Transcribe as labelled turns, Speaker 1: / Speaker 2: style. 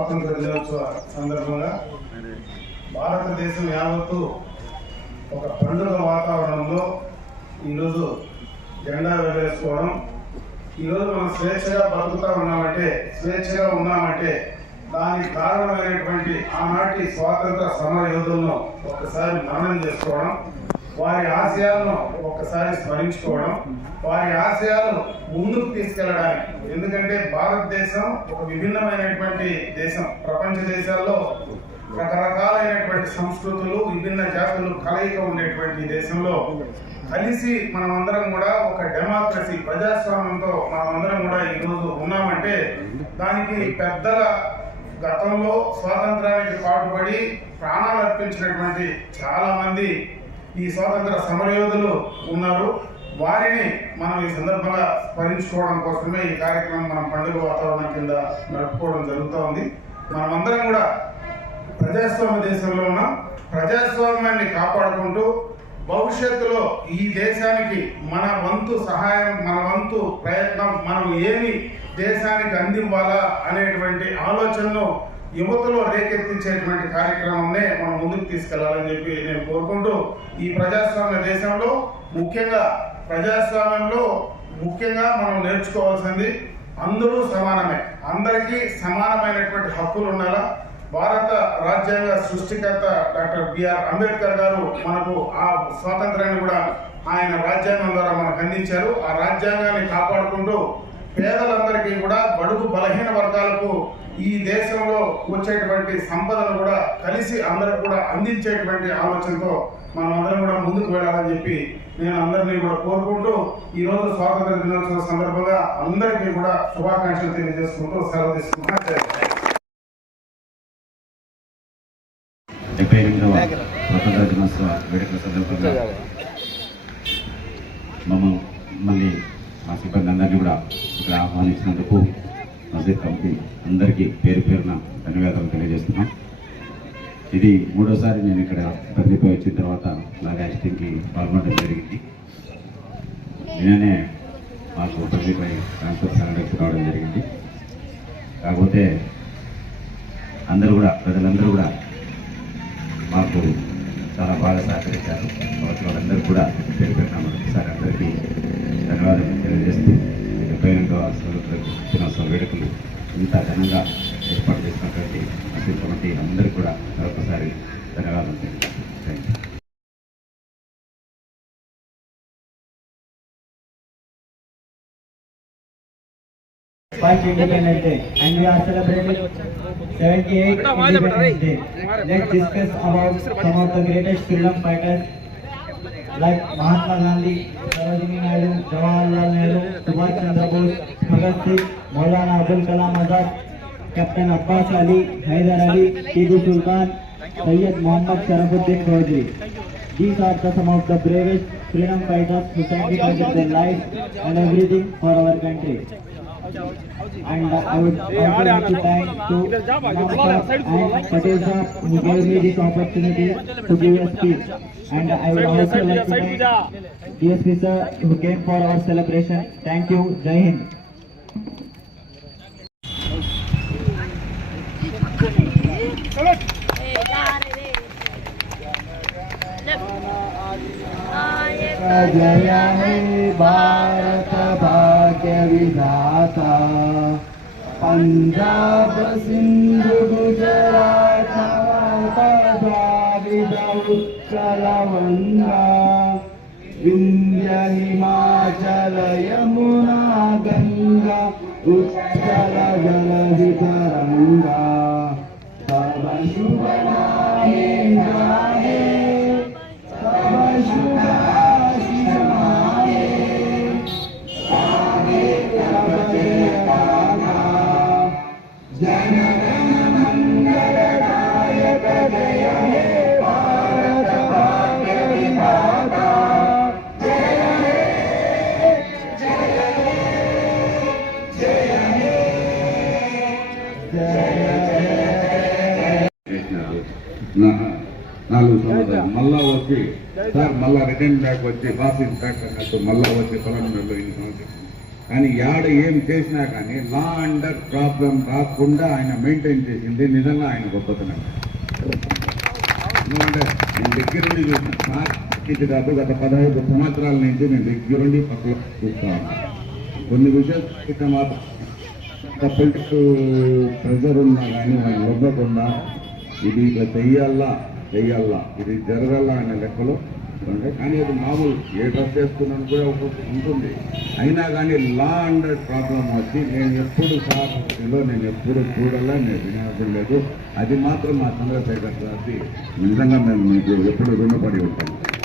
Speaker 1: స్వాతంత్ర దినోత్సవ సందర్భంగా భారతదేశం యావత్తు ఒక పండుగ వాతావరణంలో ఈరోజు జెండా వెళ్ళేసుకోవడం ఈరోజు మనం స్వేచ్ఛగా బతుకుతా ఉన్నామంటే స్వేచ్ఛగా ఉన్నామంటే దానికి కారణమైనటువంటి ఆనాటి స్వాతంత్ర సమర యోధులను ఒకసారి మననం చేసుకోవడం వారి ఆశయాలను ఒక్కసారి స్మరించుకోవడం వారి ఆశయాలను ముందుకు తీసుకెళ్లడానికి ఎందుకంటే భారతదేశం ఒక విభిన్నమైనటువంటి దేశం ప్రపంచ దేశాల్లో రకరకాలైనటువంటి సంస్కృతులు విభిన్న జాతులు కలయిక ఉండేటువంటి దేశంలో కలిసి మనమందరం కూడా ఒక డెమోక్రసీ ప్రజాస్వామ్యంతో మనమందరం కూడా ఈరోజు ఉన్నామంటే దానికి పెద్దల గతంలో స్వాతంత్రానికి పాటుపడి ప్రాణాలు అర్పించినటువంటి చాలామంది ఈ స్వాతంత్ర సమరయోధులు ఉన్నారు వారిని మనం ఈ సందర్భంగా స్మరించుకోవడం కోసమే ఈ కార్యక్రమం మనం పండుగ వాతావరణం కింద నడుపుకోవడం జరుగుతూ ఉంది మనమందరం కూడా ప్రజాస్వామ్య దేశంలో ఉన్నాం ప్రజాస్వామ్యాన్ని కాపాడుకుంటూ భవిష్యత్తులో ఈ దేశానికి మన వంతు సహాయం మన వంతు ప్రయత్నం మనం ఏమి దేశానికి అందివ్వాలా అనేటువంటి ఆలోచనను యువతలో రేకెత్తించేటువంటి కార్యక్రమాన్ని మనం ముందుకు తీసుకెళ్లాలని చెప్పి నేను కోరుకుంటూ ఈ ప్రజాస్వామ్య దేశంలో ముఖ్యంగా ప్రజాస్వామ్యంలో ముఖ్యంగా మనం నేర్చుకోవాల్సింది అందరూ సమానమే అందరికీ సమానమైనటువంటి హక్కులు ఉండాలా భారత రాజ్యాంగ సృష్టికర్త డాక్టర్ బిఆర్ అంబేద్కర్ గారు మనకు ఆ స్వాతంత్రాన్ని కూడా ఆయన రాజ్యాంగం ద్వారా మనకు అందించారు ఆ రాజ్యాంగాన్ని కాపాడుకుంటూ పేదలందరికీ కూడా బడుగు బలహీన వర్గాలకు ఈ దేశంలో వచ్చేటువంటి సంపదను కూడా కలిసి అందరూ కూడా అందించేటువంటి ఆలోచనతో మనం అందరం కూడా ముందుకు వెళ్ళాలని చెప్పి నేను అందరినీ కూడా కోరుకుంటూ ఈ రోజు స్వాతంత్ర దినోత్సవం సందర్భంగా అందరికీ కూడా శుభాకాంక్షలు తెలియజేసుకుంటూ సెలవు
Speaker 2: తీసుకుంటున్నాను మళ్ళీ మా సిబ్బంది అందరినీ కూడా ఇక్కడ ఆహ్వానించినందుకు అదే కమిటీ అందరికీ పేరు పేరున ధన్యవాదాలు తెలియజేస్తున్నాం ఇది మూడోసారి నేను ఇక్కడ తండ్రిపై వచ్చిన తర్వాత నా యాక్టింగ్కి పాల్గొనడం జరిగింది నిన్ననే మాకు తండ్రిపై ట్రాన్స్ఫర్ సెలెక్ట్ కావడం జరిగింది కాకపోతే అందరూ కూడా ప్రజలందరూ కూడా మాకు చాలా బాగా సహకరించారు వాళ్ళందరూ కూడా పేరు పెట్టిన సార్ అందరికీ ధన్యవాదాలు తెలియజేస్తూ ముప్పై ఎనిమిదవ దినోత్సవ వేడుకలు ఇంత ఘనంగా ఏర్పాటు చేసినటువంటి అసెంబ్లీ కమిటీ అందరికీ కూడా మరొకసారి ధన్యవాదాలు thank you
Speaker 3: First Independence Day and we are celebrating 78 Independence Day. Let's discuss about some of the greatest freedom fighters like Mahatma Gandhi, Sarojini Naidu, Jawaharlal Nehru, Subhash Chandra Bose, Bhagat Singh, Maulana Abdul Kalam Azad, Captain Abbas Ali, Haider Ali, Tipu Sultan, Sayyid Mohammad Sharafuddin Khoji. These are some of the bravest freedom fighters who sacrificed their lives and everything for our country. and I would also like to thank Namaskar and Patel sir who gave me this opportunity to give a speech. And I would also like to thank DSP sir who came for our celebration. Thank you. Jai Hind. Left. जय हे भारत भाग्य विधाता पंजाब सिंधु गुजरात उत्कलवंदा विंध्य हिमाचल यमुना गंगा उत्कल जल वितरंगा सब शुभ नामे जाए सब शुभ
Speaker 4: నాలుగు సంవత్సరాలు మళ్ళా వచ్చి సార్ మళ్ళా రిటర్న్ బ్యాక్ వచ్చి పాస్ ఇన్ బ్యాక్ అన్నట్టు మళ్ళా వచ్చి పొలం ఇన్ని కానీ యాడ ఏం చేసినా కానీ లా అండర్ ప్రాబ్లం రాకుండా ఆయన మెయింటైన్ చేసింది నిజంగా ఆయన గొప్పతనం ఎందుకంటే నేను నుండి చూసిన గత పదహైదు సంవత్సరాల నుంచి నేను దగ్గరుండి పక్కన చూస్తాను కొన్ని విషయాలు పొలిటిక్స్ ప్రెజర్ ఉన్నా కానీ ఆయన ఇవ్వకుండా ఇది ఇట్లా చెయ్యాలా చెయ్యాలా ఇది జరగాల అనే లెక్కలో కానీ అది మామూలు ఏ డ్రెస్ చేస్తున్నాను కూడా ఒకటి ఉంటుంది అయినా కానీ లా అండ్ ప్రాబ్లం వచ్చి నేను ఎప్పుడు సార్లో నేను ఎప్పుడు చూడాలని నేను వినడం లేదు అది మాత్రం మా చంద్రశేఖర్ గారికి నిజంగా మేము మీకు ఎప్పుడు రుణపడి ఉంటాను